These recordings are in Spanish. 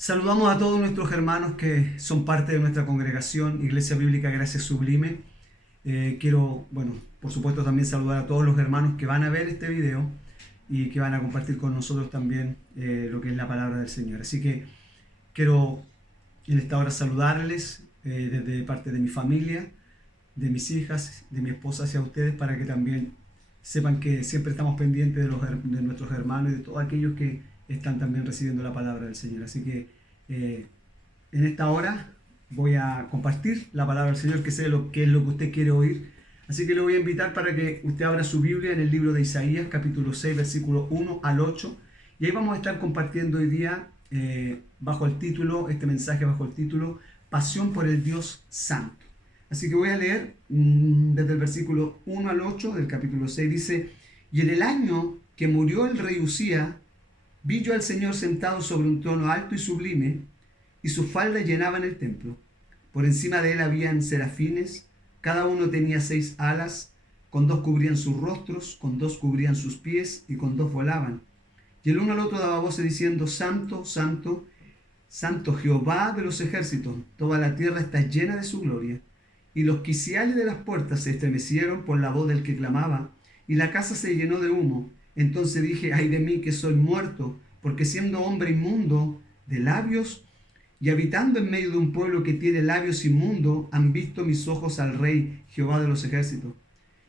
Saludamos a todos nuestros hermanos que son parte de nuestra congregación, Iglesia Bíblica Gracia Sublime. Quiero, por supuesto también saludar a todos los hermanos que van a ver este video y que van a compartir con nosotros también lo que es la palabra del Señor. Así que quiero en esta hora saludarles desde parte de mi familia, de mis hijas, de mi esposa hacia ustedes, para que también sepan que siempre estamos pendientes de nuestros hermanos y de todos aquellos que están también recibiendo la palabra del Señor. Así que en esta hora voy a compartir la palabra del Señor, que sé qué es lo que usted quiere oír. Así que le voy a invitar para que usted abra su Biblia en el libro de Isaías, capítulo 6, versículo 1 al 8. Y ahí vamos a estar compartiendo hoy día este mensaje bajo el título Pasión por el Dios Santo. Así que voy a leer desde el versículo 1 al 8 del capítulo 6. Dice: Y en el año que murió el rey Usía, vi yo al Señor sentado sobre un trono alto y sublime, y sus faldas llenaban el templo. Por encima de él habían serafines, cada uno tenía 6 alas, con 2 cubrían sus rostros, con 2 cubrían sus pies, y con 2 volaban. Y el uno al otro daba voces diciendo: Santo, Santo, Santo Jehová de los ejércitos, toda la tierra está llena de su gloria. Y los quiciales de las puertas se estremecieron por la voz del que clamaba, y la casa se llenó de humo. Entonces dije: ay de mí, que soy muerto, porque siendo hombre inmundo de labios y habitando en medio de un pueblo que tiene labios inmundos, han visto mis ojos al Rey Jehová de los ejércitos.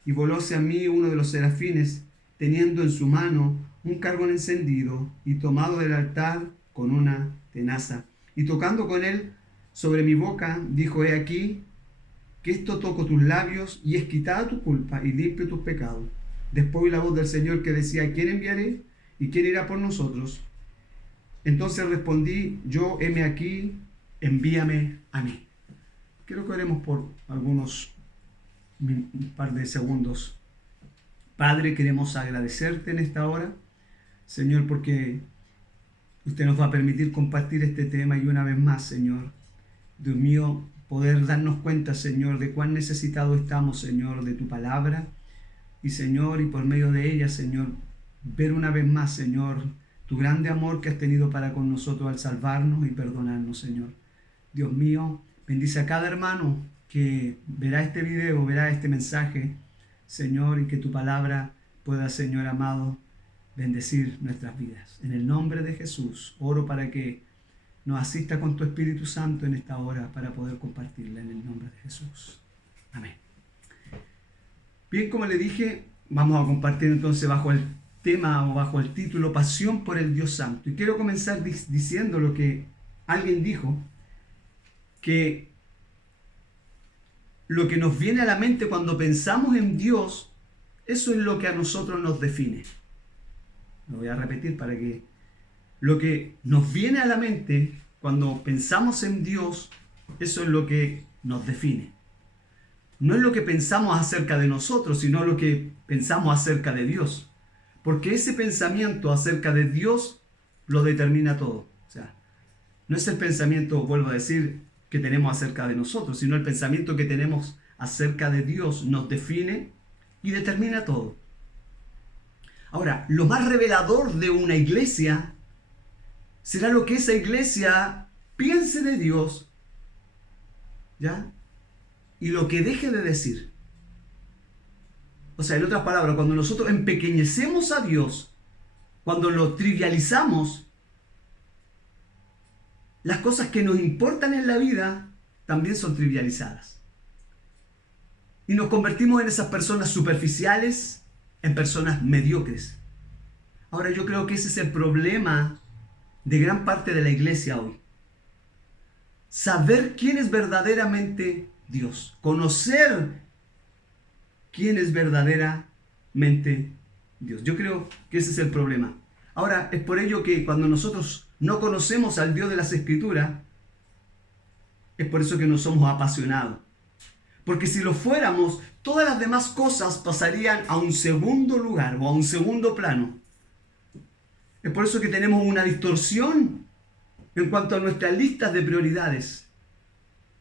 Y volóse a mí uno de los serafines, teniendo en su mano un carbón encendido, y tomado del altar con una tenaza, y tocando con él sobre mi boca, dijo: he aquí que esto toco tus labios, y es quitada tu culpa, y limpio tus pecados. Después oí la voz del Señor que decía: ¿quién enviaré? ¿Y quién irá por nosotros? Entonces respondí yo: heme aquí, envíame a mí. Quiero que oremos por un par de segundos. Padre, queremos agradecerte en esta hora, Señor, porque usted nos va a permitir compartir este tema, y una vez más, Señor, Dios mío, poder darnos cuenta, Señor, de cuán necesitados estamos, Señor, de tu palabra. Y Señor, y por medio de ella, Señor, ver una vez más, Señor, tu grande amor que has tenido para con nosotros al salvarnos y perdonarnos, Señor. Dios mío, bendice a cada hermano que verá este video, verá este mensaje, Señor, y que tu palabra pueda, Señor amado, bendecir nuestras vidas. En el nombre de Jesús, oro para que nos asista con tu Espíritu Santo en esta hora para poder compartirla, en el nombre de Jesús. Amén. Bien, como le dije, vamos a compartir entonces bajo el tema o bajo el título Pasión por el Dios Santo. Y quiero comenzar diciendo lo que alguien dijo, que lo que nos viene a la mente cuando pensamos en Dios, eso es lo que a nosotros nos define. Lo voy a repetir para que lo que nos viene a la mente cuando pensamos en Dios, eso es lo que nos define. No es lo que pensamos acerca de nosotros, sino lo que pensamos acerca de Dios. Porque ese pensamiento acerca de Dios lo determina todo. O sea, no es el pensamiento, vuelvo a decir, que tenemos acerca de nosotros, sino el pensamiento que tenemos acerca de Dios nos define y determina todo. Ahora, lo más revelador de una iglesia será lo que esa iglesia piense de Dios, ¿ya? Y lo que deje de decir. O sea, en otras palabras, cuando nosotros empequeñecemos a Dios, cuando lo trivializamos, las cosas que nos importan en la vida también son trivializadas. Y nos convertimos en esas personas superficiales, en personas mediocres. Ahora, yo creo que ese es el problema de gran parte de la iglesia hoy. Saber quién es verdaderamente Dios, conocer quién es verdaderamente Dios. Yo creo que ese es el problema. Ahora, es por ello que cuando nosotros no conocemos al Dios de las Escrituras, es por eso que no somos apasionados. Porque si lo fuéramos, todas las demás cosas pasarían a un segundo lugar o a un segundo plano. Es por eso que tenemos una distorsión en cuanto a nuestras listas de prioridades.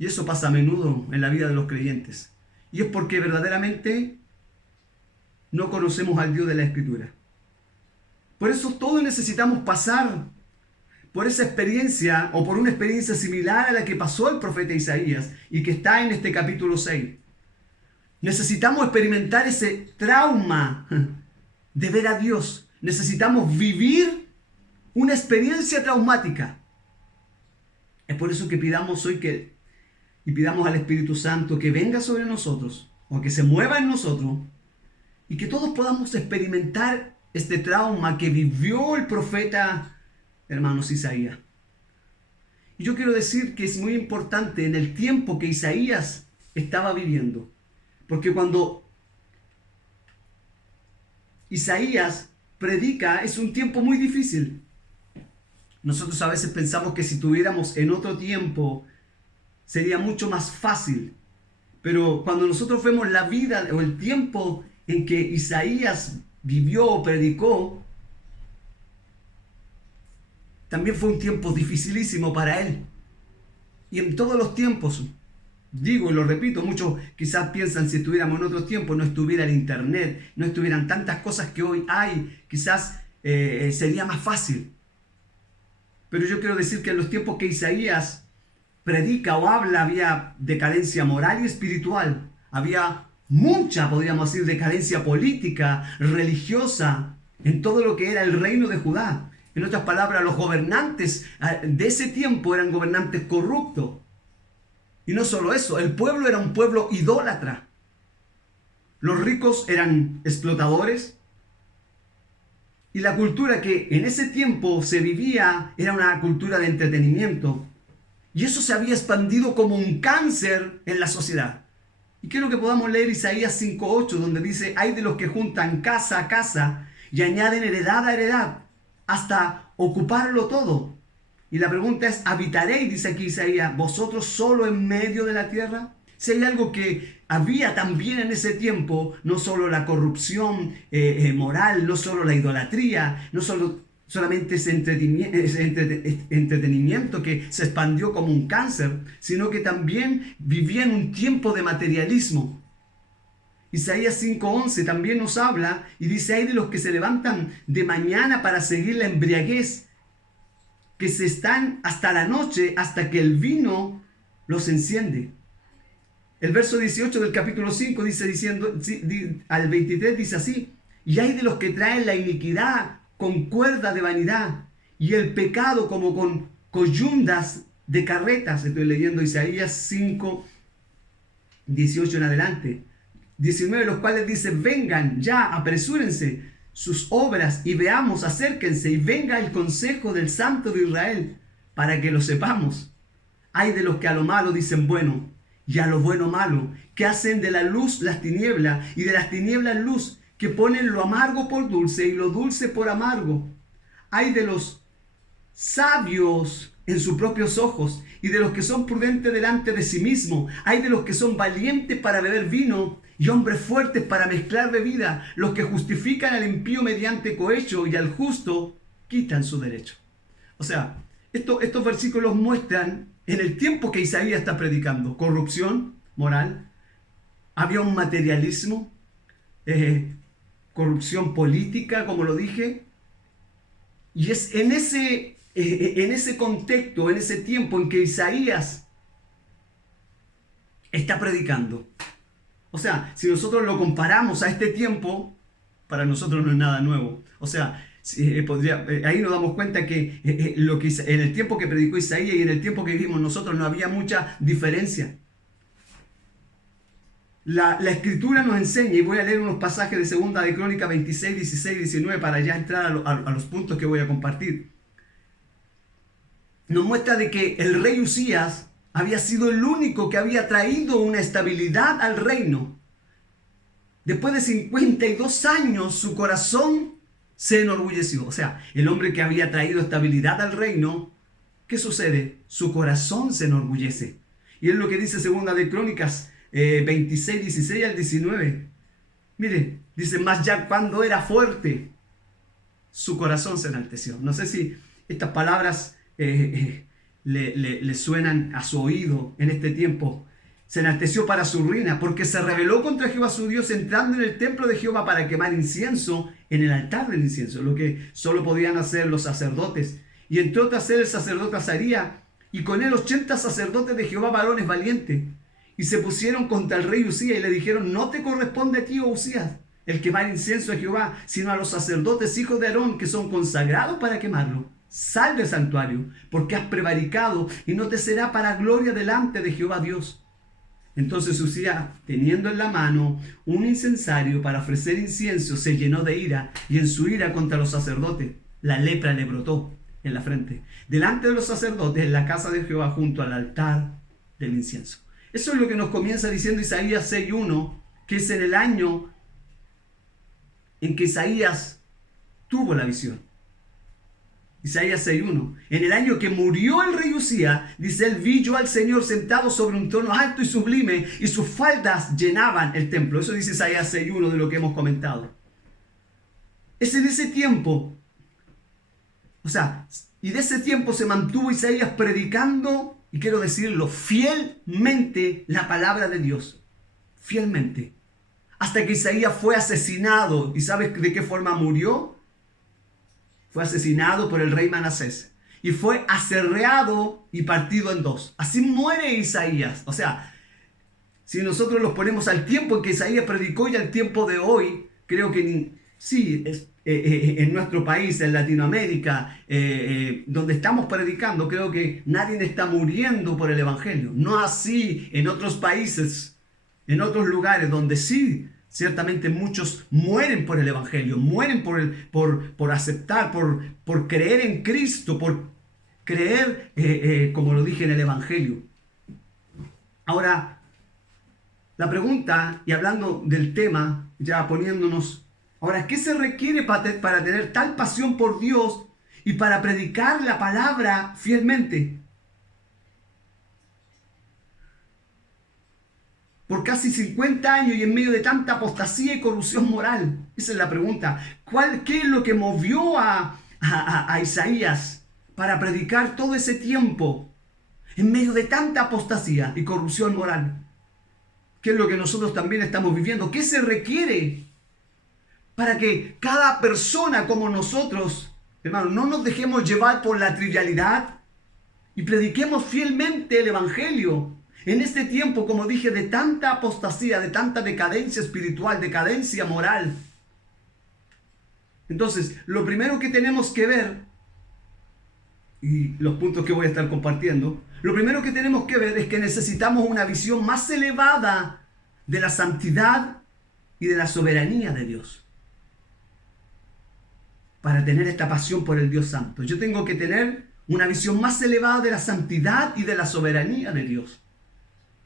Y eso pasa a menudo en la vida de los creyentes. Y es porque verdaderamente no conocemos al Dios de la Escritura. Por eso todos necesitamos pasar por esa experiencia o por una experiencia similar a la que pasó el profeta Isaías y que está en este capítulo 6. Necesitamos experimentar ese trauma de ver a Dios. Necesitamos vivir una experiencia traumática. Es por eso que pidamos hoy y pidamos al Espíritu Santo que venga sobre nosotros o que se mueva en nosotros y que todos podamos experimentar este trauma que vivió el profeta, hermanos, Isaías. Y yo quiero decir que es muy importante en el tiempo que Isaías estaba viviendo, porque cuando Isaías predica es un tiempo muy difícil. Nosotros a veces pensamos que si estuviéramos en otro tiempo sería mucho más fácil, pero cuando nosotros vemos la vida o el tiempo en que Isaías vivió o predicó, también fue un tiempo dificilísimo para él. Y en todos los tiempos, digo y lo repito, muchos quizás piensan si estuviéramos en otros tiempos, no estuviera el internet, no estuvieran tantas cosas que hoy hay, quizás sería más fácil. Pero yo quiero decir que en los tiempos que Isaías predica o habla había decadencia moral y espiritual, había mucha, podríamos decir, decadencia política, religiosa, en todo lo que era el reino de Judá. En otras palabras, los gobernantes de ese tiempo eran gobernantes corruptos. Y no solo eso, el pueblo era un pueblo idólatra. Los ricos eran explotadores. Y la cultura que en ese tiempo se vivía era una cultura de entretenimiento. Y eso se había expandido como un cáncer en la sociedad. Y quiero que podamos leer Isaías 5:8, donde dice: hay de los que juntan casa a casa y añaden heredad a heredad, hasta ocuparlo todo. Y la pregunta es: ¿habitaréis, dice aquí Isaías, vosotros solo en medio de la tierra? Si hay algo que había también en ese tiempo, no solo la corrupción moral, no solo la idolatría, no solamente ese entretenimiento que se expandió como un cáncer, sino que también vivía en un tiempo de materialismo. Isaías 5:11 también nos habla y dice: hay de los que se levantan de mañana para seguir la embriaguez, que se están hasta la noche, hasta que el vino los enciende. El verso 18 del capítulo 5 al 23 dice así: y hay de los que traen la iniquidad con cuerda de vanidad y el pecado como con coyundas de carretas. Estoy leyendo Isaías 5, 18 en adelante. 19, los cuales dicen: vengan ya, apresúrense sus obras y veamos, acérquense y venga el consejo del Santo de Israel para que lo sepamos. Hay de los que a lo malo dicen bueno y a lo bueno malo, que hacen de la luz las tinieblas y de las tinieblas luz, que ponen lo amargo por dulce y lo dulce por amargo. Hay de los sabios en sus propios ojos y de los que son prudentes delante de sí mismo. Hay de los que son valientes para beber vino y hombres fuertes para mezclar bebida, los que justifican al impío mediante cohecho y al justo quitan su derecho. O sea, estos versículos muestran en el tiempo que Isaías está predicando corrupción moral, había un materialismo, corrupción política, como lo dije, y es en ese contexto, en ese tiempo en que Isaías está predicando. O sea, si nosotros lo comparamos a este tiempo, para nosotros no es nada nuevo. O sea, ahí nos damos cuenta que en el tiempo que predicó Isaías y en el tiempo que vivimos nosotros no había mucha diferencia. La Escritura nos enseña, y voy a leer unos pasajes de Segunda de Crónicas 26, 16, 19 para ya entrar a los puntos que voy a compartir. Nos muestra de que el rey Usías había sido el único que había traído una estabilidad al reino. Después de 52 años, su corazón se enorgulleció. O sea, el hombre que había traído estabilidad al reino, ¿qué sucede? Su corazón se enorgullece. Y es lo que dice Segunda de Crónicas 26, 16 al 19. Mire, dice: más ya cuando era fuerte, su corazón se enalteció. No sé si estas palabras le suenan a su oído en este tiempo. Se enalteció para su ruina, porque se rebeló contra Jehová su Dios, entrando en el templo de Jehová para quemar incienso en el altar del incienso, lo que solo podían hacer los sacerdotes, y entró tras él el sacerdote Azarías, y con él 80 sacerdotes de Jehová, varones valientes. Y se pusieron contra el rey Usías y le dijeron: no te corresponde a ti, oh Usías, el quemar incienso a Jehová, sino a los sacerdotes hijos de Aarón, que son consagrados para quemarlo. Sal del santuario, porque has prevaricado, y no te será para gloria delante de Jehová Dios. Entonces Usías, teniendo en la mano un incensario para ofrecer incienso, se llenó de ira, y en su ira contra los sacerdotes la lepra le brotó en la frente, delante de los sacerdotes en la casa de Jehová, junto al altar del incienso. Eso es lo que nos comienza diciendo Isaías 6:1, que es en el año en que Isaías tuvo la visión. Isaías 6:1. En el año que murió el rey Usías, dice él: vi yo al Señor sentado sobre un trono alto y sublime, y sus faldas llenaban el templo. Eso dice Isaías 6:1 de lo que hemos comentado. Es en ese tiempo, y de ese tiempo se mantuvo Isaías predicando, y quiero decirlo, fielmente la palabra de Dios. Fielmente. Hasta que Isaías fue asesinado. ¿Y sabes de qué forma murió? Fue asesinado por el rey Manasés. Y fue aserreado y partido en dos. Así muere Isaías. O sea, si nosotros los ponemos al tiempo en que Isaías predicó y al tiempo de hoy, creo que sí, en nuestro país, en Latinoamérica, donde estamos predicando, creo que nadie está muriendo por el Evangelio. No así en otros países, en otros lugares donde sí, ciertamente muchos mueren por el Evangelio, mueren por aceptar, por creer en Cristo, por creer, como lo dije, en el Evangelio. Ahora, la pregunta, y hablando del tema, ya poniéndonos, ahora, ¿qué se requiere para tener tal pasión por Dios y para predicar la palabra fielmente? Por casi 50 años y en medio de tanta apostasía y corrupción moral. Esa es la pregunta. ¿Qué es lo que movió a Isaías para predicar todo ese tiempo en medio de tanta apostasía y corrupción moral? ¿Qué es lo que nosotros también estamos viviendo? ¿Qué se requiere para que cada persona como nosotros, hermanos, no nos dejemos llevar por la trivialidad y prediquemos fielmente el Evangelio? En este tiempo, como dije, de tanta apostasía, de tanta decadencia espiritual, decadencia moral. Entonces, lo primero que tenemos que ver, y los puntos que voy a estar compartiendo, lo primero que tenemos que ver es que necesitamos una visión más elevada de la santidad y de la soberanía de Dios. Para tener esta pasión por el Dios Santo, yo tengo que tener una visión más elevada de la santidad y de la soberanía de Dios.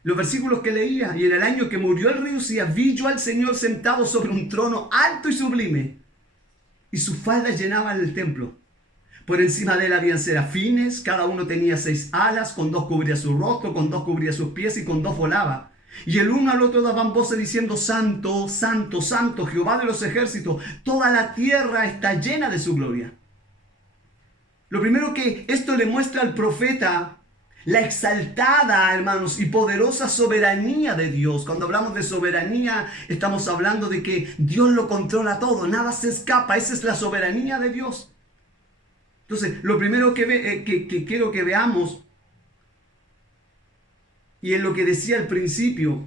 Los versículos que leía: y en el año que murió el rey Usías, vi yo al Señor sentado sobre un trono alto y sublime, y sus faldas llenaban el templo. Por encima de él habían serafines, cada uno tenía 6 alas, con 2 cubría su rostro, con 2 cubría sus pies, y con 2 volaba. Y el uno al otro daban voces diciendo: Santo, Santo, Santo, Jehová de los ejércitos, toda la tierra está llena de su gloria. Lo primero que esto le muestra al profeta, la exaltada, hermanos, y poderosa soberanía de Dios. Cuando hablamos de soberanía, estamos hablando de que Dios lo controla todo, nada se escapa. Esa es la soberanía de Dios. Entonces, lo primero que quiero que veamos, y en lo que decía al principio,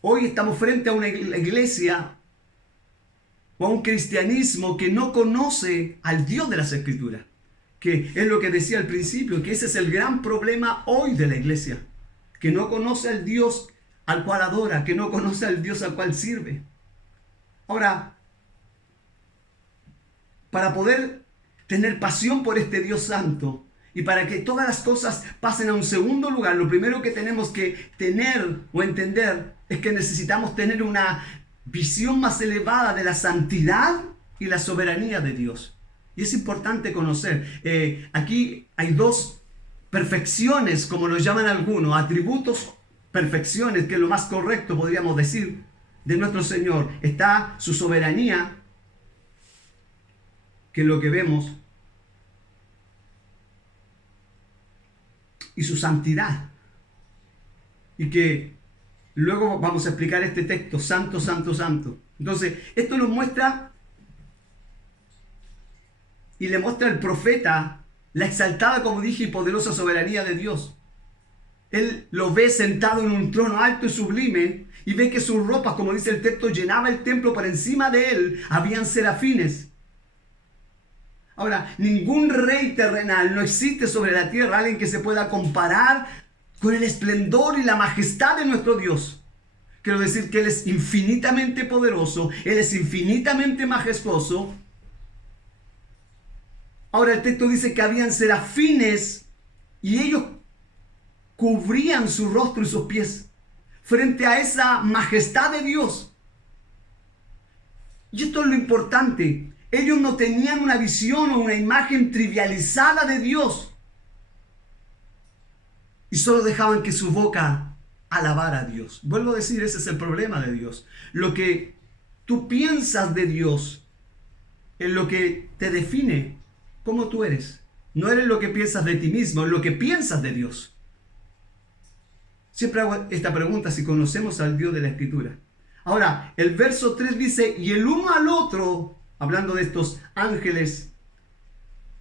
hoy estamos frente a una iglesia o a un cristianismo que no conoce al Dios de las Escrituras. Que es lo que decía al principio, que ese es el gran problema hoy de la iglesia, que no conoce al Dios al cual adora, que no conoce al Dios al cual sirve. Ahora, para poder tener pasión por este Dios santo y para que todas las cosas pasen a un segundo lugar, lo primero que tenemos que tener o entender es que necesitamos tener una visión más elevada de la santidad y la soberanía de Dios. Y es importante conocer. Aquí hay 2 perfecciones, como los llaman algunos, atributos, perfecciones, que es lo más correcto, podríamos decir, de nuestro Señor. Está su soberanía, que es lo que vemos, y su santidad. Y que luego vamos a explicar este texto: Santo, Santo, Santo. Entonces, esto nos muestra y le muestra al profeta la exaltada, como dije, y poderosa soberanía de Dios. Él lo ve sentado en un trono alto y sublime y ve que sus ropas, como dice el texto, llenaba el templo. Por encima de él habían serafines. Ahora, ningún rey terrenal, no existe sobre la tierra alguien que se pueda comparar con el esplendor y la majestad de nuestro Dios. Quiero decir que Él es infinitamente poderoso, Él es infinitamente majestuoso. Ahora el texto dice que habían serafines y ellos cubrían su rostro y sus pies frente a esa majestad de Dios. Y esto es lo importante. Ellos no tenían una visión o una imagen trivializada de Dios. Y solo dejaban que su boca alabara a Dios. Vuelvo a decir, ese es el problema de Dios. Lo que tú piensas de Dios es lo que te define cómo tú eres. No eres lo que piensas de ti mismo, es lo que piensas de Dios. Siempre hago esta pregunta si conocemos al Dios de la Escritura. Ahora, el verso 3 dice, y el uno al otro, hablando de estos ángeles,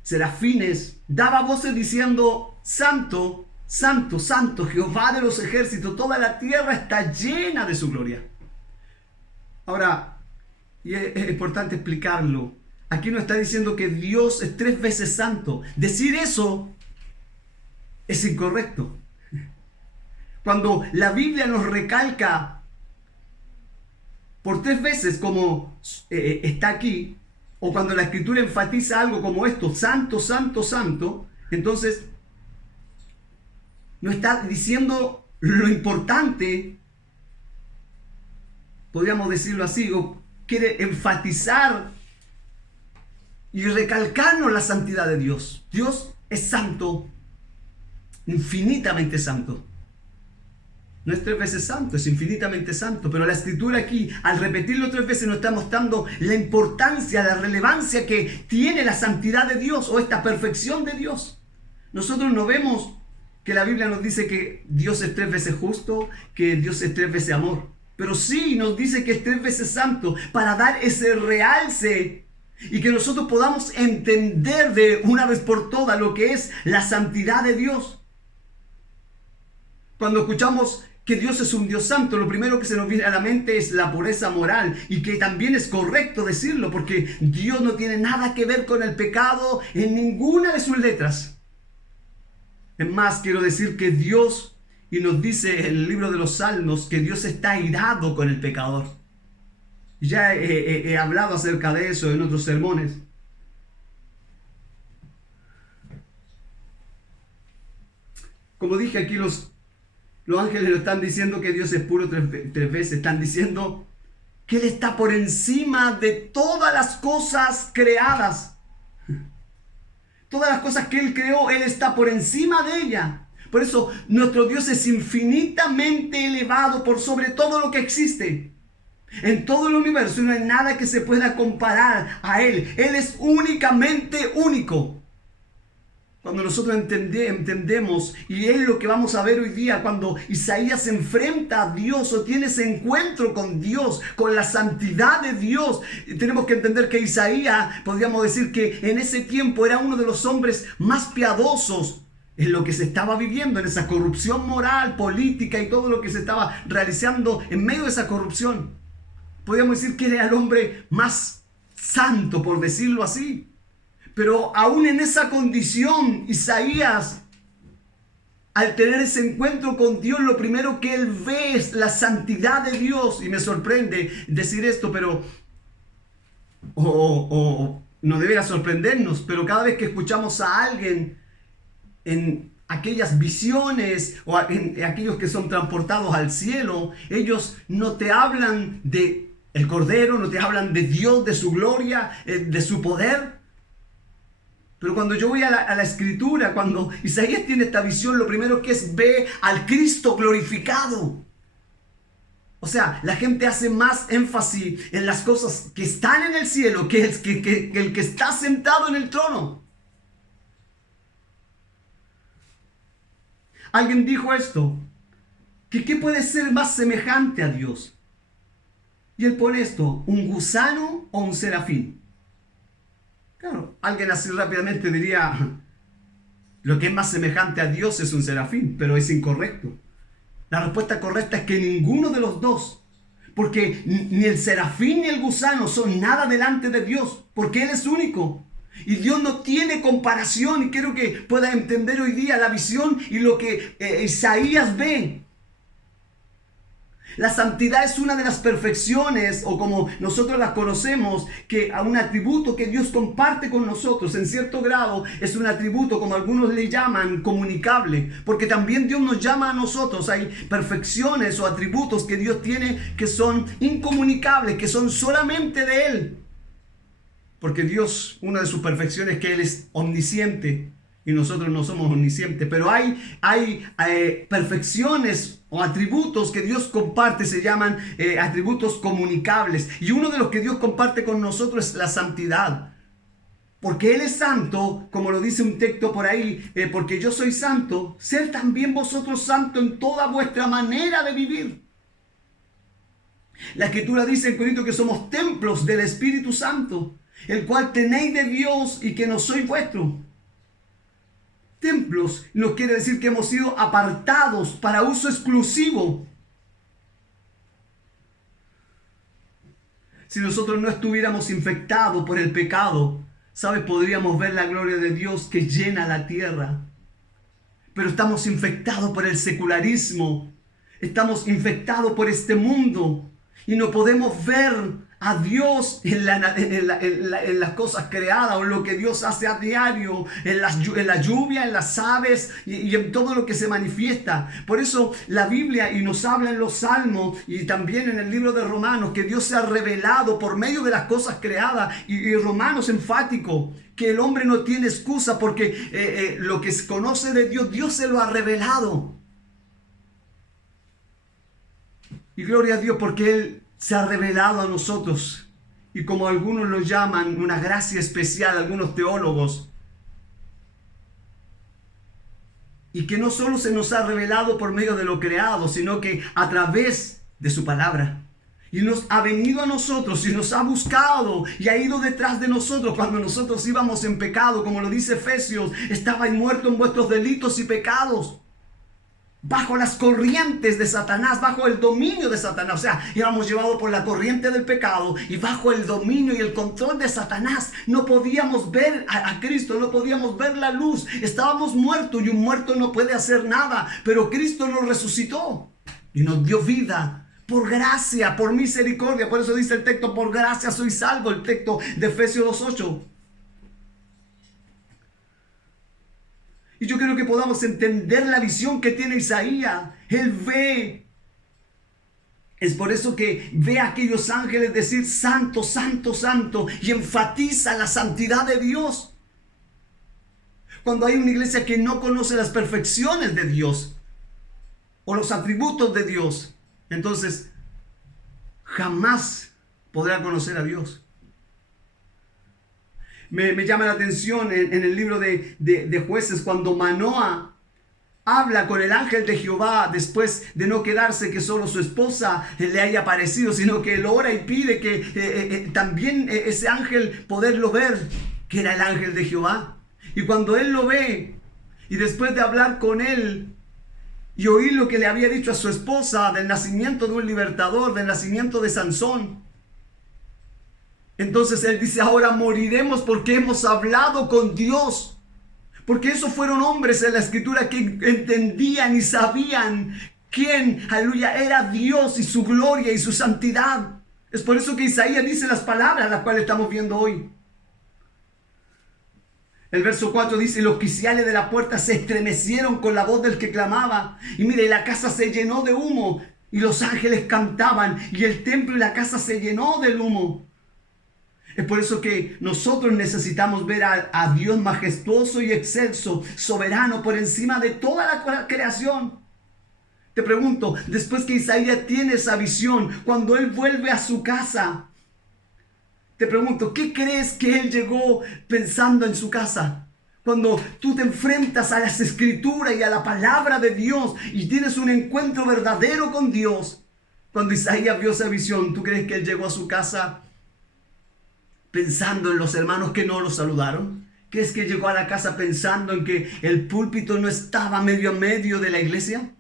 serafines, daba voces diciendo, Santo, Santo, Santo, Jehová de los ejércitos, toda la tierra está llena de su gloria. Ahora, y es importante explicarlo, aquí no está diciendo que Dios es 3 veces santo. Decir eso es incorrecto. Cuando la Biblia nos recalca por 3 veces como está aquí, o cuando la Escritura enfatiza algo como esto, santo, santo, santo, entonces no está diciendo lo importante, podríamos decirlo así, o quiere enfatizar y recalcarnos la santidad de Dios. Dios es santo, infinitamente santo. No es 3 veces santo, es infinitamente santo. Pero la Escritura aquí, al repetirlo 3 veces, nos está mostrando la importancia, la relevancia que tiene la santidad de Dios o esta perfección de Dios. Nosotros no vemos que la Biblia nos dice que Dios es 3 veces justo, que Dios es 3 veces amor. Pero sí nos dice que es 3 veces santo para dar ese realce y que nosotros podamos entender de una vez por todas lo que es la santidad de Dios. Cuando escuchamos que Dios es un Dios santo, lo primero que se nos viene a la mente es la pureza moral, y que también es correcto decirlo, porque Dios no tiene nada que ver con el pecado en ninguna de sus letras. Es más, quiero decir que Dios, y nos dice en el libro de los Salmos, que Dios está airado con el pecador. Ya he hablado acerca de eso en otros sermones. Como dije aquí, los ángeles no están diciendo que Dios es puro 3 veces, están diciendo que Él está por encima de todas las cosas creadas. Todas las cosas que Él creó, Él está por encima de ellas. Por eso nuestro Dios es infinitamente elevado por sobre todo lo que existe. En todo el universo no hay nada que se pueda comparar a Él. Él es únicamente único. Cuando nosotros entendemos, y es lo que vamos a ver hoy día, cuando Isaías se enfrenta a Dios o tiene ese encuentro con Dios, con la santidad de Dios, tenemos que entender que Isaías, podríamos decir que en ese tiempo era uno de los hombres más piadosos en lo que se estaba viviendo, en esa corrupción moral, política y todo lo que se estaba realizando en medio de esa corrupción. Podríamos decir que era el hombre más santo, por decirlo así. Pero aún en esa condición, Isaías, al tener ese encuentro con Dios, lo primero que él ve es la santidad de Dios. Y me sorprende decir esto, pero no debería sorprendernos, pero cada vez que escuchamos a alguien en aquellas visiones o en aquellos que son transportados al cielo, ellos no te hablan de el Cordero, no te hablan de Dios, de su gloria, de su poder. Pero cuando yo voy a la Escritura, cuando Isaías tiene esta visión, lo primero que es ve al Cristo glorificado. O sea, la gente hace más énfasis en las cosas que están en el cielo que el que está sentado en el trono. Alguien dijo esto, que ¿qué puede ser más semejante a Dios? Y él pone esto, ¿un gusano o un serafín? Claro, alguien así rápidamente diría, lo que es más semejante a Dios es un serafín, pero es incorrecto. La respuesta correcta es que ninguno de los dos, porque ni el serafín ni el gusano son nada delante de Dios, porque Él es único. Y Dios no tiene comparación, y quiero que puedan entender hoy día la visión y lo que Isaías ve. La santidad es una de las perfecciones, o como nosotros las conocemos, que a un atributo que Dios comparte con nosotros. En cierto grado es un atributo, como algunos le llaman, comunicable, porque también Dios nos llama a nosotros. Hay perfecciones o atributos que Dios tiene que son incomunicables, que son solamente de Él. Porque Dios, una de sus perfecciones es que Él es omnisciente y nosotros no somos omniscientes. Pero hay perfecciones o atributos que Dios comparte, se llaman atributos comunicables. Y uno de los que Dios comparte con nosotros es la santidad. Porque Él es santo, como lo dice un texto por ahí, porque yo soy santo, ser también vosotros santos en toda vuestra manera de vivir. La Escritura dice en Corintios que somos templos del Espíritu Santo, el cual tenéis de Dios y que no sois vuestro. Templos nos quiere decir que hemos sido apartados para uso exclusivo. Si nosotros no estuviéramos infectados por el pecado, ¿sabes? Podríamos ver la gloria de Dios que llena la tierra. Pero estamos infectados por el secularismo. Estamos infectados por este mundo. Y no podemos ver a Dios en las cosas creadas, o lo que Dios hace a diario, en la lluvia, en las aves y en todo lo que se manifiesta. Por eso la Biblia y nos habla en los Salmos y también en el libro de Romanos que Dios se ha revelado por medio de las cosas creadas, y Romanos enfático que el hombre no tiene excusa porque lo que se conoce de Dios, Dios se lo ha revelado. Y gloria a Dios porque Él se ha revelado a nosotros, y como algunos lo llaman, una gracia especial, algunos teólogos, y que no solo se nos ha revelado por medio de lo creado, sino que a través de su palabra, y nos ha venido a nosotros y nos ha buscado y ha ido detrás de nosotros cuando nosotros íbamos en pecado, como lo dice Efesios, estabais muertos en vuestros delitos y pecados, bajo las corrientes de Satanás, bajo el dominio de Satanás. O sea, íbamos llevados por la corriente del pecado y bajo el dominio y el control de Satanás. No podíamos ver a Cristo, no podíamos ver la luz. Estábamos muertos, y un muerto no puede hacer nada. Pero Cristo nos resucitó y nos dio vida por gracia, por misericordia. Por eso dice el texto, por gracia soy salvo, el texto de Efesios 2:8. Y yo quiero que podamos entender la visión que tiene Isaías. Él ve. Es por eso que ve a aquellos ángeles decir santo, santo, santo, y enfatiza la santidad de Dios. Cuando hay una iglesia que no conoce las perfecciones de Dios o los atributos de Dios, entonces jamás podrá conocer a Dios. Me llama la atención en el libro de Jueces, cuando Manoa habla con el ángel de Jehová después de no quedarse que solo su esposa le haya aparecido, sino que él ora y pide que también ese ángel poderlo ver, que era el ángel de Jehová. Y cuando él lo ve, y después de hablar con él y oír lo que le había dicho a su esposa del nacimiento de un libertador, del nacimiento de Sansón, entonces él dice, ahora moriremos porque hemos hablado con Dios. Porque esos fueron hombres en la Escritura que entendían y sabían quién, aleluya, era Dios y su gloria y su santidad. Es por eso que Isaías dice las palabras las cuales estamos viendo hoy. El verso 4 dice, los quiciales de la puerta se estremecieron con la voz del que clamaba. Y mire, la casa se llenó de humo y los ángeles cantaban y el templo y la casa se llenó del humo. Es por eso que nosotros necesitamos ver a Dios majestuoso y excelso, soberano, por encima de toda la creación. Te pregunto, después que Isaías tiene esa visión, cuando él vuelve a su casa, te pregunto, ¿qué crees que él llegó pensando en su casa? Cuando tú te enfrentas a las Escrituras y a la palabra de Dios y tienes un encuentro verdadero con Dios, cuando Isaías vio esa visión, ¿tú crees que él llegó a su casa pensando en los hermanos que no lo saludaron? ¿Crees que llegó a la casa pensando en que el púlpito no estaba medio a medio de la iglesia?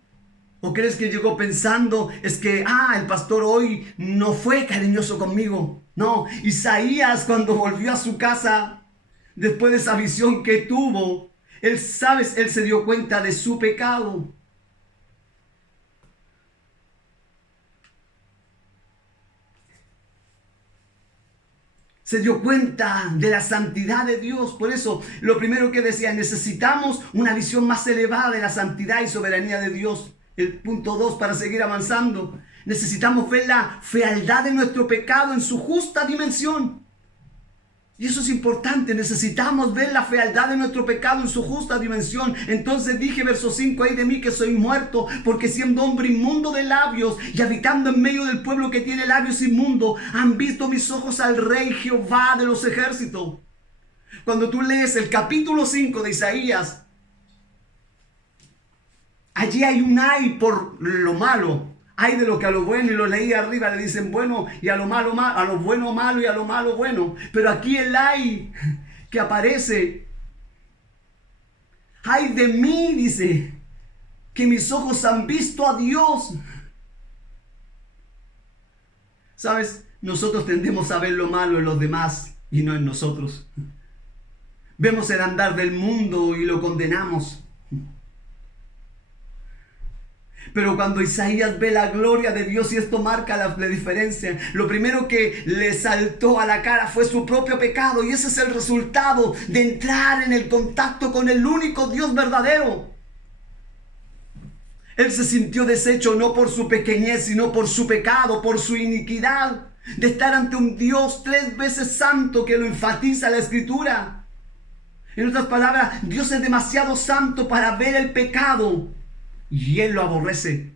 ¿O crees que llegó pensando es que, el pastor hoy no fue cariñoso conmigo? No, Isaías cuando volvió a su casa, después de esa visión que tuvo, él se dio cuenta de su pecado. Se dio cuenta de la santidad de Dios. Por eso, lo primero que decía, necesitamos una visión más elevada de la santidad y soberanía de Dios. El punto 2, para seguir avanzando, necesitamos ver la fealdad de nuestro pecado en su justa dimensión. Y eso es importante, necesitamos ver la fealdad de nuestro pecado en su justa dimensión. Entonces dije, verso 5, ay de mí que soy muerto, porque siendo hombre inmundo de labios y habitando en medio del pueblo que tiene labios inmundos, han visto mis ojos al Rey Jehová de los ejércitos. Cuando tú lees el capítulo 5 de Isaías, allí hay un ay por lo malo. Hay de lo que a lo bueno, y lo leí arriba, le dicen bueno, y a lo malo malo, a lo bueno malo y a lo malo bueno. Pero aquí el ay que aparece, ay de mí, dice, que mis ojos han visto a Dios. ¿Sabes? Nosotros tendemos a ver lo malo en los demás y no en nosotros. Vemos el andar del mundo y lo condenamos. Pero cuando Isaías ve la gloria de Dios, y esto marca la diferencia, lo primero que le saltó a la cara fue su propio pecado. Y ese es el resultado de entrar en el contacto con el único Dios verdadero. Él se sintió deshecho no por su pequeñez, sino por su pecado, por su iniquidad, de estar ante un Dios 3 veces santo, que lo enfatiza la Escritura. En otras palabras, Dios es demasiado santo para ver el pecado. Y Él lo aborrece.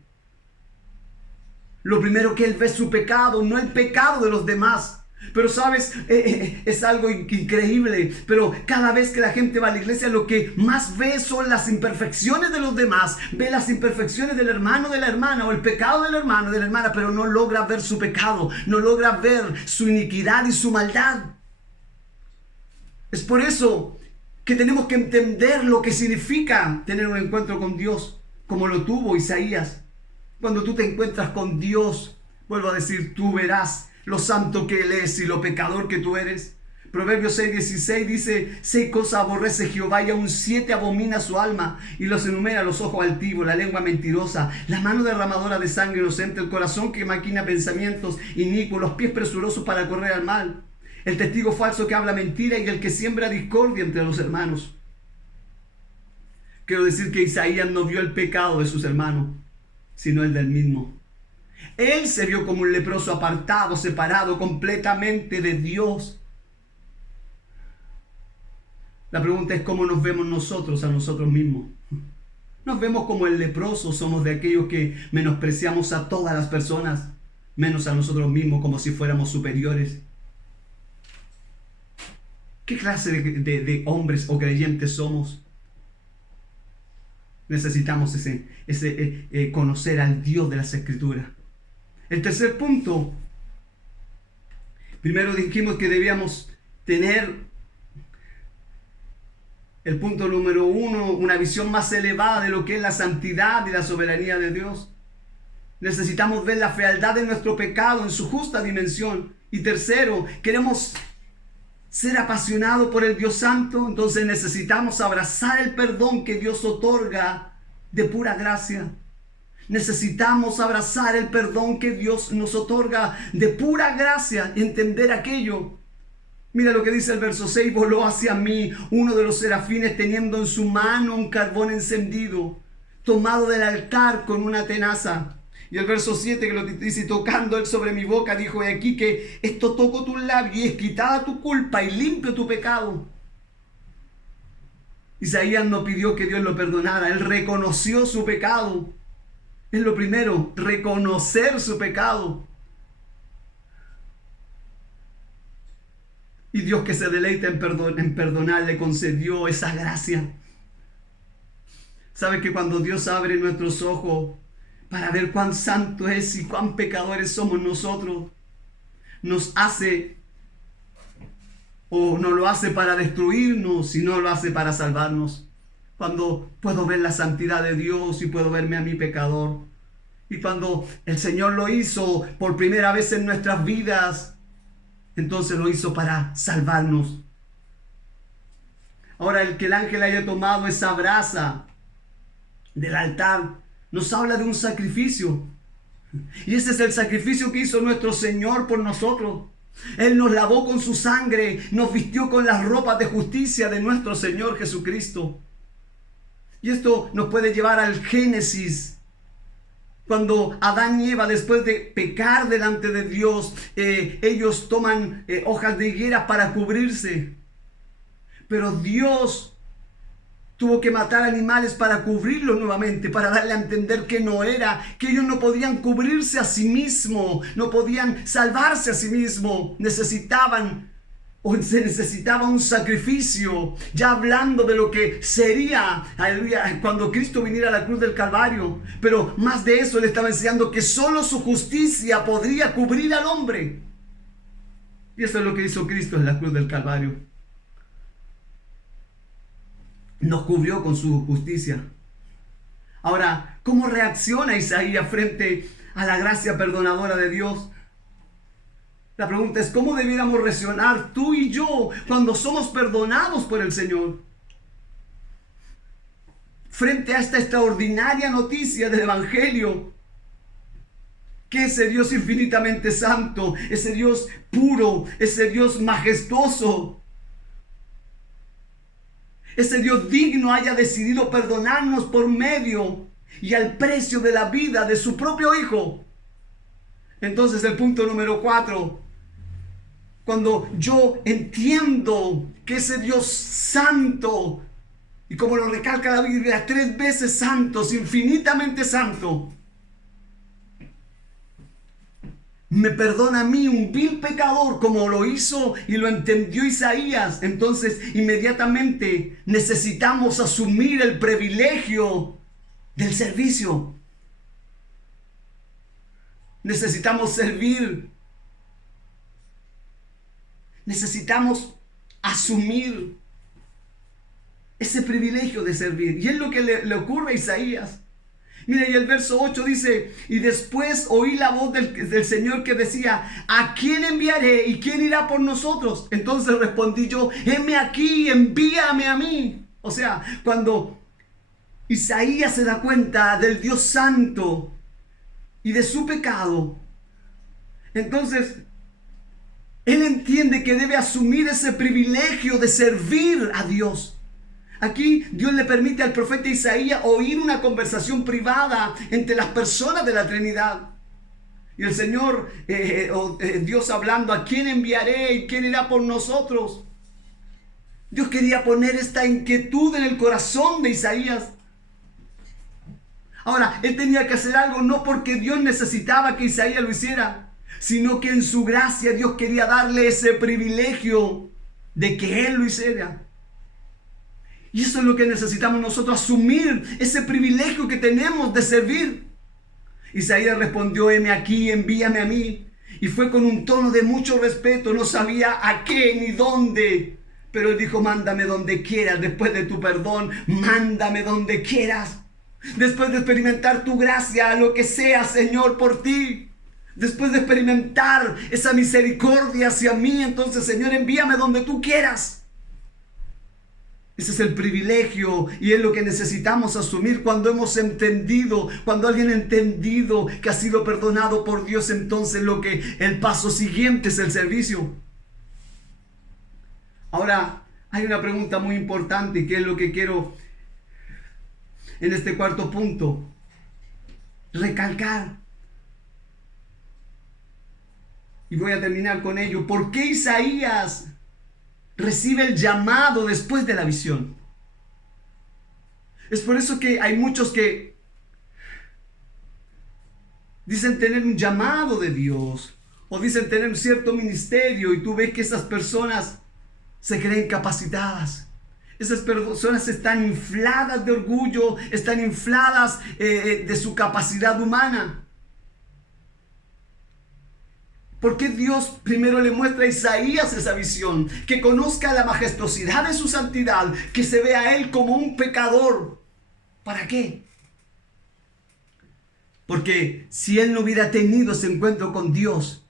Lo primero que Él ve es su pecado, no el pecado de los demás. Pero sabes, es algo increíble. Pero cada vez que la gente va a la iglesia, lo que más ve son las imperfecciones de los demás. Ve las imperfecciones del hermano, de la hermana, o el pecado del hermano, de la hermana, pero no logra ver su pecado, no logra ver su iniquidad y su maldad. Es por eso que tenemos que entender lo que significa tener un encuentro con Dios, como lo tuvo Isaías. Cuando tú te encuentras con Dios, vuelvo a decir, tú verás lo santo que Él es y lo pecador que tú eres. Proverbios 6:16 dice, 6 cosas aborrece Jehová y aún 7 abomina su alma, y los enumera: los ojos altivos, la lengua mentirosa, la mano derramadora de sangre inocente, el corazón que maquina pensamientos inicuos, los pies presurosos para correr al mal, el testigo falso que habla mentira y el que siembra discordia entre los hermanos. Quiero decir que Isaías no vio el pecado de sus hermanos, sino el del mismo. Él se vio como un leproso apartado, separado completamente de Dios. La pregunta es: ¿cómo nos vemos nosotros a nosotros mismos? ¿Nos vemos como el leproso? Somos de aquellos que menospreciamos a todas las personas, menos a nosotros mismos, como si fuéramos superiores. ¿Qué clase de hombres o creyentes somos? Necesitamos conocer al Dios de las Escrituras. El tercer punto, primero dijimos que debíamos tener, el punto número 1, una visión más elevada de lo que es la santidad y la soberanía de Dios. Necesitamos ver la fealdad de nuestro pecado en su justa dimensión. Y tercero, queremos ser apasionados por el Dios Santo, entonces necesitamos abrazar el perdón que Dios otorga de pura gracia. Necesitamos abrazar el perdón que Dios nos otorga de pura gracia y entender aquello. Mira lo que dice el verso 6: voló hacia mí uno de los serafines teniendo en su mano un carbón encendido, tomado del altar con una tenaza. Y el verso 7 que lo dice: tocando él sobre mi boca, dijo: he aquí que esto toco tus labios y es quitada tu culpa y limpio tu pecado. Isaías no pidió que Dios lo perdonara, él reconoció su pecado. Es lo primero, reconocer su pecado. Y Dios, que se deleita en perdonar, le concedió esa gracia. ¿Sabes que cuando Dios abre nuestros ojos para ver cuán santo es y cuán pecadores somos nosotros, nos hace o no lo hace para destruirnos, sino lo hace para salvarnos. Cuando puedo ver la santidad de Dios y puedo verme a mi pecador. Y cuando el Señor lo hizo por primera vez en nuestras vidas, entonces lo hizo para salvarnos. Ahora, el que el ángel haya tomado esa brasa del altar nos habla de un sacrificio. Y ese es el sacrificio que hizo nuestro Señor por nosotros. Él nos lavó con su sangre, nos vistió con las ropas de justicia de nuestro Señor Jesucristo. Y esto nos puede llevar al Génesis. Cuando Adán y Eva, después de pecar delante de Dios, ellos toman hojas de higuera para cubrirse. Pero Dios tuvo que matar animales para cubrirlos nuevamente, para darle a entender que ellos no podían cubrirse a sí mismos, no podían salvarse a sí mismos. Se necesitaba un sacrificio, ya hablando de lo que sería, aleluya, cuando Cristo viniera a la cruz del Calvario. Pero más de eso, le estaba enseñando que solo su justicia podría cubrir al hombre. Y eso es lo que hizo Cristo en la cruz del Calvario. Nos cubrió con su justicia. Ahora, ¿cómo reacciona Isaías frente a la gracia perdonadora de Dios? La pregunta es, ¿cómo debiéramos reaccionar tú y yo cuando somos perdonados por el Señor? Frente a esta extraordinaria noticia del Evangelio, que ese Dios infinitamente santo, ese Dios puro, ese Dios majestuoso, ese Dios digno haya decidido perdonarnos por medio y al precio de la vida de su propio Hijo. Entonces el punto número 4, cuando yo entiendo que ese Dios santo, y como lo recalca la Biblia, 3 veces santo, infinitamente santo, me perdona a mí, un vil pecador, como lo hizo y lo entendió Isaías. Entonces inmediatamente necesitamos asumir el privilegio del servicio. Necesitamos servir. Necesitamos asumir ese privilegio de servir. Y es lo que le ocurre a Isaías. Mira, y el verso 8 dice, y después oí la voz del Señor que decía, ¿a quién enviaré y quién irá por nosotros? Entonces respondí yo, heme aquí, envíame a mí. O sea, cuando Isaías se da cuenta del Dios santo y de su pecado, entonces él entiende que debe asumir ese privilegio de servir a Dios. Aquí Dios le permite al profeta Isaías oír una conversación privada entre las personas de la Trinidad. Y el Señor, Dios hablando, ¿a quién enviaré y quién irá por nosotros? Dios quería poner esta inquietud en el corazón de Isaías. Ahora, él tenía que hacer algo no porque Dios necesitaba que Isaías lo hiciera, sino que en su gracia Dios quería darle ese privilegio de que él lo hiciera. Y eso es lo que necesitamos nosotros, asumir ese privilegio que tenemos de servir. Isaías respondió, heme aquí, envíame a mí. Y fue con un tono de mucho respeto, no sabía a qué ni dónde. Pero él dijo, mándame donde quieras, después de tu perdón, mándame donde quieras. Después de experimentar tu gracia, lo que sea, Señor, por ti. Después de experimentar esa misericordia hacia mí, entonces, Señor, envíame donde tú quieras. Ese es el privilegio y es lo que necesitamos asumir cuando hemos entendido, cuando alguien ha entendido que ha sido perdonado por Dios, entonces el paso siguiente es el servicio. Ahora, hay una pregunta muy importante que es lo que quiero en este cuarto punto recalcar. Y voy a terminar con ello. ¿Por qué Isaías recibe el llamado después de la visión? Es por eso que hay muchos que dicen tener un llamado de Dios o dicen tener un cierto ministerio y tú ves que esas personas se creen capacitadas. Esas personas están infladas de orgullo, están infladas de su capacidad humana. ¿Por qué Dios primero le muestra a Isaías esa visión? Que conozca la majestuosidad de su santidad, que se vea a él como un pecador. ¿Para qué? Porque si él no hubiera tenido ese encuentro con Dios,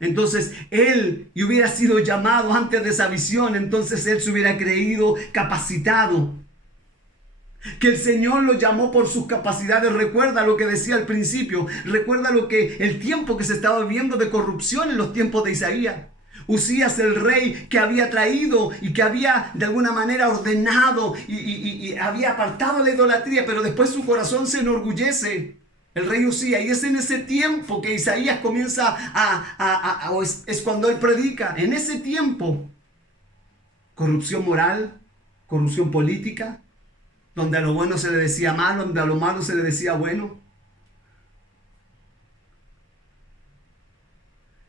entonces él y hubiera sido llamado antes de esa visión, entonces él se hubiera creído capacitado. Que el Señor lo llamó por sus capacidades. Recuerda lo que decía al principio. Recuerda el tiempo que se estaba viviendo de corrupción en los tiempos de Isaías. Usías, el rey que había traído y que había de alguna manera ordenado y había apartado la idolatría, pero después su corazón se enorgullece. El rey Usías, y es en ese tiempo que Isaías comienza es cuando él predica. En ese tiempo, corrupción moral, corrupción política, donde a lo bueno se le decía malo, donde a lo malo se le decía bueno.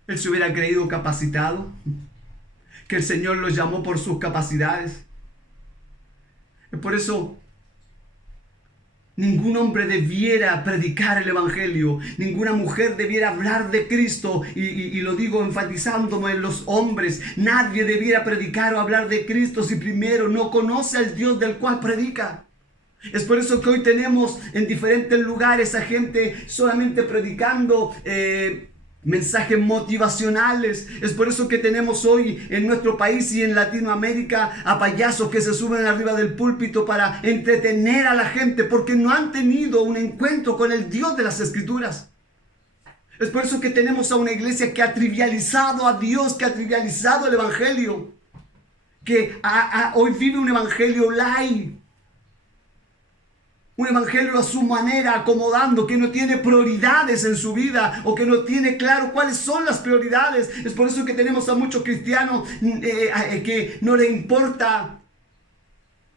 Él se hubiera creído capacitado, que el Señor lo llamó por sus capacidades. Es por eso ningún hombre debiera predicar el Evangelio, ninguna mujer debiera hablar de Cristo, y lo digo enfatizándome en los hombres. Nadie debiera predicar o hablar de Cristo si primero no conoce al Dios del cual predica. Es por eso que hoy tenemos en diferentes lugares a gente solamente predicando mensajes motivacionales. Es por eso que tenemos hoy en nuestro país y en Latinoamérica a payasos que se suben arriba del púlpito para entretener a la gente, porque no han tenido un encuentro con el Dios de las Escrituras. Es por eso que tenemos a una iglesia que ha trivializado a Dios, que ha trivializado el Evangelio, que hoy vive un Evangelio light. Un evangelio a su manera, acomodando, que no tiene prioridades en su vida o que no tiene claro cuáles son las prioridades. Es por eso que tenemos a muchos cristianos que no le importa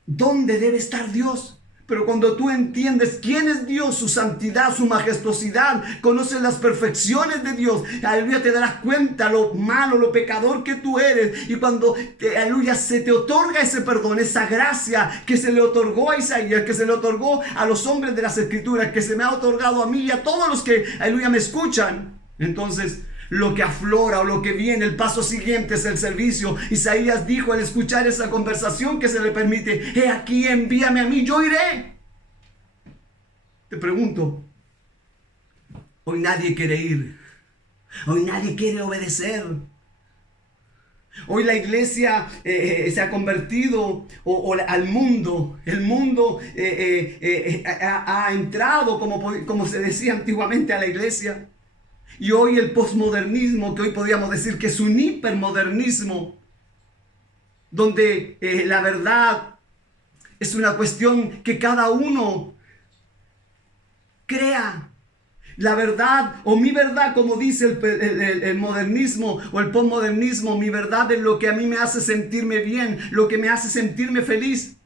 dónde debe estar Dios. Pero cuando tú entiendes quién es Dios, su santidad, su majestuosidad, conoces las perfecciones de Dios, aleluya, te darás cuenta lo malo, lo pecador que tú eres. Y cuando, aleluya, se te otorga ese perdón, esa gracia que se le otorgó a Isaías, que se le otorgó a los hombres de las Escrituras, que se me ha otorgado a mí y a todos los que, aleluya, me escuchan, entonces lo que aflora o lo que viene, el paso siguiente es el servicio. Isaías dijo al escuchar esa conversación que se le permite: he aquí, envíame a mí, yo iré. Te pregunto, hoy nadie quiere ir, hoy nadie quiere obedecer. Hoy la iglesia se ha convertido al mundo. El mundo ha entrado, como se decía antiguamente, a la iglesia. Y hoy el posmodernismo, que hoy podríamos decir que es un hipermodernismo, donde la verdad es una cuestión que cada uno crea. La verdad o mi verdad, como dice el modernismo o el posmodernismo, mi verdad es lo que a mí me hace sentirme bien, lo que me hace sentirme feliz.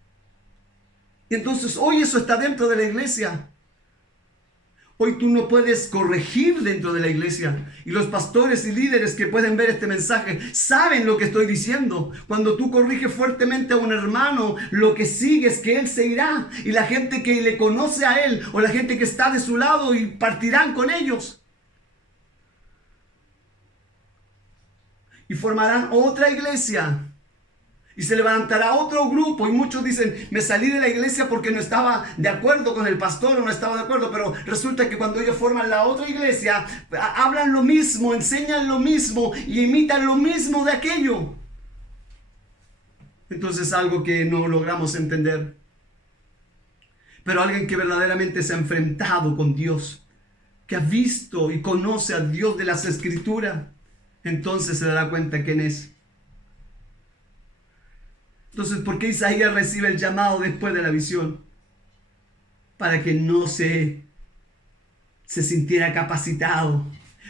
Y entonces hoy eso está dentro de la iglesia. Hoy tú no puedes corregir dentro de la iglesia. Y los pastores y líderes que pueden ver este mensaje saben lo que estoy diciendo. Cuando tú corriges fuertemente a un hermano, lo que sigue es que él se irá. Y la gente que le conoce a él o la gente que está de su lado y partirán con ellos. Y formarán otra iglesia. Y se levantará otro grupo, y muchos dicen: me salí de la iglesia porque no estaba de acuerdo con el pastor o no estaba de acuerdo. Pero resulta que cuando ellos forman la otra iglesia, hablan lo mismo, enseñan lo mismo y imitan lo mismo de aquello. Entonces es algo que no logramos entender. Pero alguien que verdaderamente se ha enfrentado con Dios, que ha visto y conoce a Dios de las Escrituras, entonces se dará cuenta quién es. Entonces, ¿por qué Isaías recibe el llamado después de la visión? Para que no se sintiera capacitado,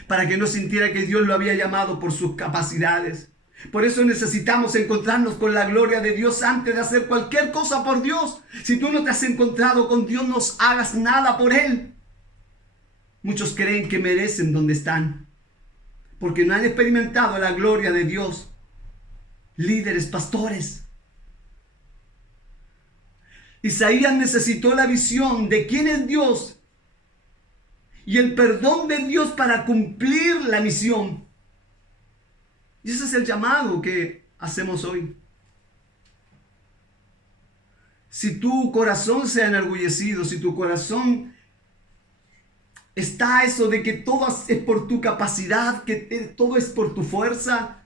para que no sintiera que Dios lo había llamado por sus capacidades. Por eso necesitamos encontrarnos con la gloria de Dios antes de hacer cualquier cosa por Dios. Si tú no te has encontrado con Dios, no hagas nada por Él. Muchos creen que merecen donde están, porque no han experimentado la gloria de Dios. Líderes, pastores. Isaías necesitó la visión de quién es Dios y el perdón de Dios para cumplir la misión. Y ese es el llamado que hacemos hoy. Si tu corazón se ha enorgullecido, si tu corazón está eso de que todo es por tu capacidad, que todo es por tu fuerza,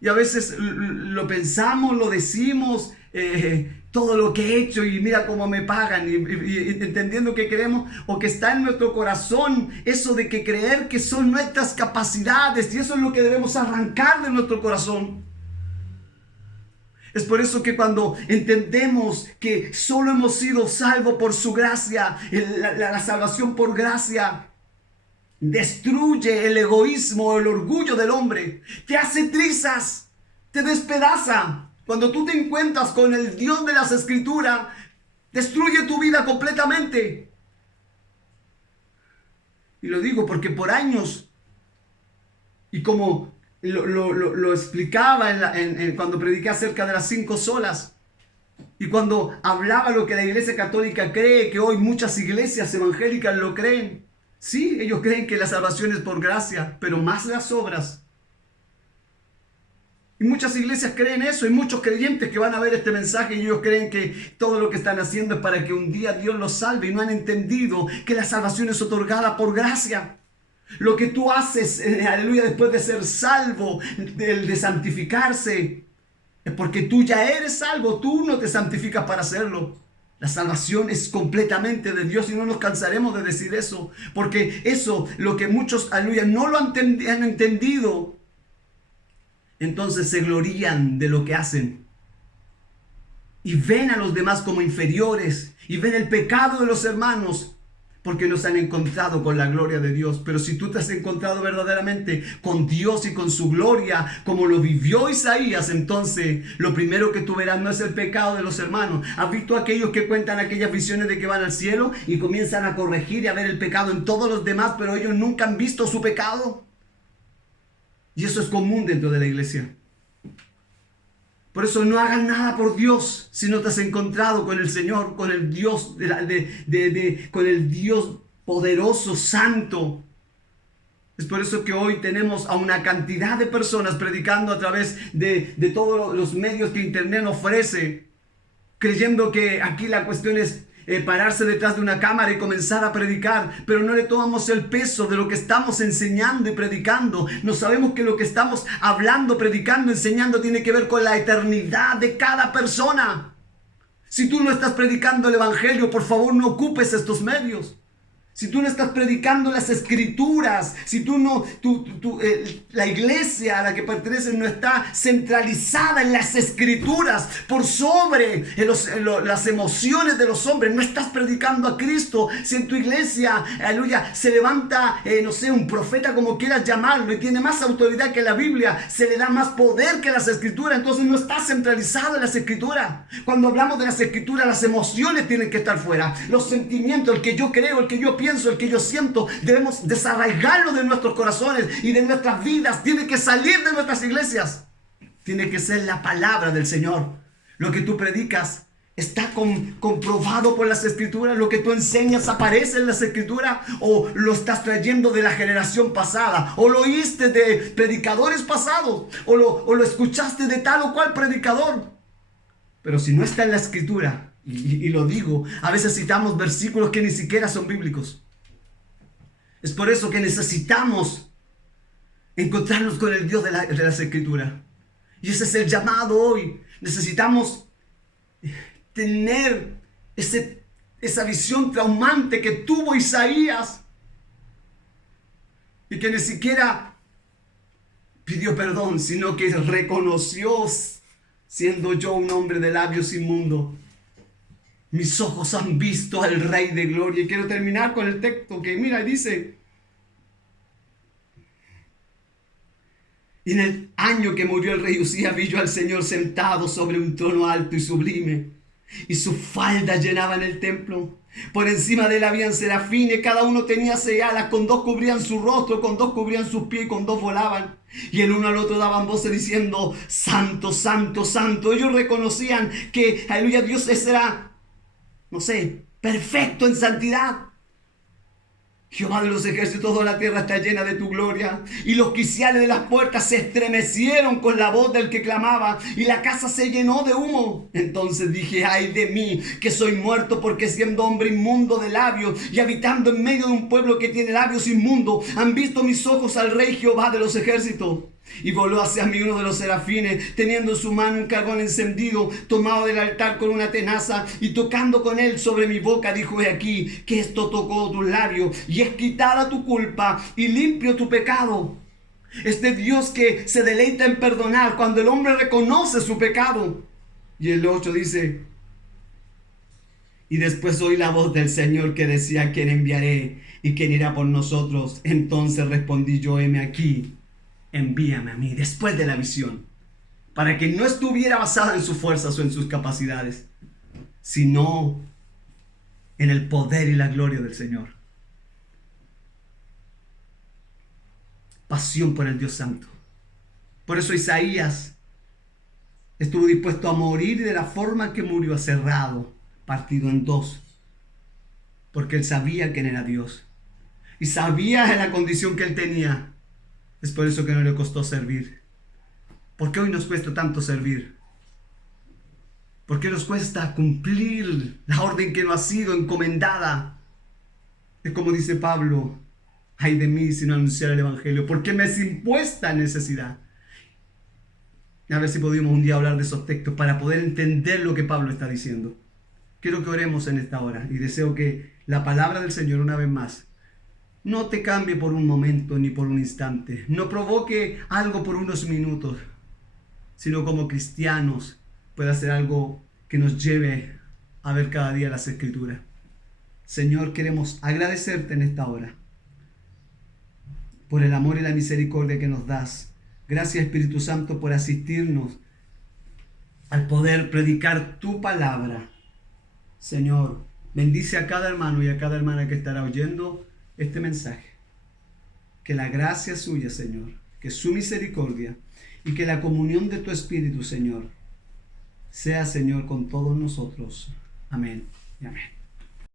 y a veces lo pensamos, lo decimos, todo lo que he hecho y mira cómo me pagan, y entendiendo que queremos, o que está en nuestro corazón eso de que creer que son nuestras capacidades, y eso es lo que debemos arrancar de nuestro corazón. Es por eso que cuando entendemos que solo hemos sido salvos por su gracia, la salvación por gracia destruye el egoísmo, el orgullo del hombre, te hace trizas, te despedaza. Cuando tú te encuentras con el Dios de las Escrituras, destruye tu vida completamente. Y lo digo porque por años, y como lo explicaba cuando prediqué acerca de las 5 solas, y cuando hablaba lo que la Iglesia Católica cree, que hoy muchas iglesias evangélicas lo creen. Sí, ellos creen que la salvación es por gracia, pero más las obras. Y muchas iglesias creen eso, y muchos creyentes que van a ver este mensaje y ellos creen que todo lo que están haciendo es para que un día Dios los salve, y no han entendido que la salvación es otorgada por gracia. Lo que tú haces, aleluya, después de ser salvo, de santificarse, es porque tú ya eres salvo, tú no te santificas para hacerlo. La salvación es completamente de Dios y no nos cansaremos de decir eso, porque eso, lo que muchos, aleluya, no lo han entendido, entonces se glorían de lo que hacen y ven a los demás como inferiores y ven el pecado de los hermanos porque no se han encontrado con la gloria de Dios. Pero si tú te has encontrado verdaderamente con Dios y con su gloria, como lo vivió Isaías, entonces lo primero que tú verás no es el pecado de los hermanos. ¿Has visto a aquellos que cuentan aquellas visiones de que van al cielo y comienzan a corregir y a ver el pecado en todos los demás, pero ellos nunca han visto su pecado? Y eso es común dentro de la iglesia. Por eso no hagas nada por Dios si no te has encontrado con el Señor, con el Dios, con el Dios poderoso, santo. Es por eso que hoy tenemos a una cantidad de personas predicando a través de todos los medios que Internet ofrece, creyendo que aquí la cuestión es pararse detrás de una cámara y comenzar a predicar, pero no le tomamos el peso de lo que estamos enseñando y predicando. No sabemos que lo que estamos hablando, predicando, enseñando tiene que ver con la eternidad de cada persona. Si tú no estás predicando el evangelio, por favor no ocupes estos medios. Si tú no estás predicando las escrituras, si tú no, la iglesia a la que perteneces no está centralizada en las escrituras por sobre las emociones de los hombres, no estás predicando a Cristo. Si en tu iglesia, aleluya, se levanta, no sé, un profeta, como quieras llamarlo, y tiene más autoridad que la Biblia, se le da más poder que las escrituras, entonces no está centralizado en las escrituras. Cuando hablamos de las escrituras, las emociones tienen que estar fuera, los sentimientos, el que yo creo, el que yo pienso, el que yo siento, debemos desarraigarlo de nuestros corazones y de nuestras vidas. Tiene que salir de nuestras iglesias. Tiene que ser la palabra del Señor. Lo que tú predicas está comprobado por las escrituras. Lo que tú enseñas aparece en las escrituras, o lo estás trayendo de la generación pasada, o lo oíste de predicadores pasados, o lo escuchaste de tal o cual predicador. Pero si no está en la escritura, y lo digo, a veces citamos versículos que ni siquiera son bíblicos. Es por eso que necesitamos encontrarnos con el Dios de las Escrituras. Y ese es el llamado hoy. Necesitamos tener esa visión traumante que tuvo Isaías, y que ni siquiera pidió perdón, sino que reconoció, siendo yo un hombre de labios inmundos, mis ojos han visto al Rey de Gloria. Y quiero terminar con el texto que, mira, dice: y en el año que murió el rey Usías, vi yo al Señor sentado sobre un trono alto y sublime, y sus faldas llenaban el templo. Por encima de él habían serafines, cada uno tenía 6 alas, con 2 cubrían su rostro, con 2 cubrían sus pies, y con 2 volaban. Y el uno al otro daban voces diciendo: Santo, Santo, Santo. Ellos reconocían que, aleluya, Dios era, no sé, perfecto en santidad. Jehová de los ejércitos, toda la tierra está llena de tu gloria. Y los quiciales de las puertas se estremecieron con la voz del que clamaba, y la casa se llenó de humo. Entonces dije, ay de mí, que soy muerto, porque siendo hombre inmundo de labios y habitando en medio de un pueblo que tiene labios inmundos, han visto mis ojos al Rey Jehová de los ejércitos. Y voló hacia mí uno de los serafines, teniendo en su mano un carbón encendido, tomado del altar con una tenaza, y tocando con él sobre mi boca, dijo: he aquí que esto tocó tus labios, y es quitada tu culpa, y limpio tu pecado. Este Dios que se deleita en perdonar cuando el hombre reconoce su pecado. Y el 8 dice: y después oí la voz del Señor que decía: ¿quién enviaré? ¿Y quién irá por nosotros? Entonces respondí yo: heme aquí, envíame a mí. Después de la visión, para que no estuviera basada en sus fuerzas o en sus capacidades, sino en el poder y la gloria del Señor. Pasión por el Dios Santo. Por eso Isaías estuvo dispuesto a morir de la forma que murió, aserrado, partido en dos, porque él sabía quién era Dios y sabía la condición que él tenía. Es por eso que no le costó servir. ¿Por qué hoy nos cuesta tanto servir? ¿Por qué nos cuesta cumplir la orden que nos ha sido encomendada? Es como dice Pablo: ay de mí si no anunciar el Evangelio, porque me es impuesta necesidad. A ver si podemos un día hablar de esos textos para poder entender lo que Pablo está diciendo. Quiero que oremos en esta hora y deseo que la palabra del Señor, una vez más, no te cambie por un momento ni por un instante, no provoque algo por unos minutos, sino como cristianos pueda ser algo que nos lleve a ver cada día las Escrituras. Señor, queremos agradecerte en esta hora por el amor y la misericordia que nos das. Gracias, Espíritu Santo, por asistirnos al poder predicar tu palabra. Señor, bendice a cada hermano y a cada hermana que estará oyendo este mensaje. Que la gracia suya, Señor, que su misericordia y que la comunión de tu Espíritu, Señor, sea, Señor, con todos nosotros. Amén y amén.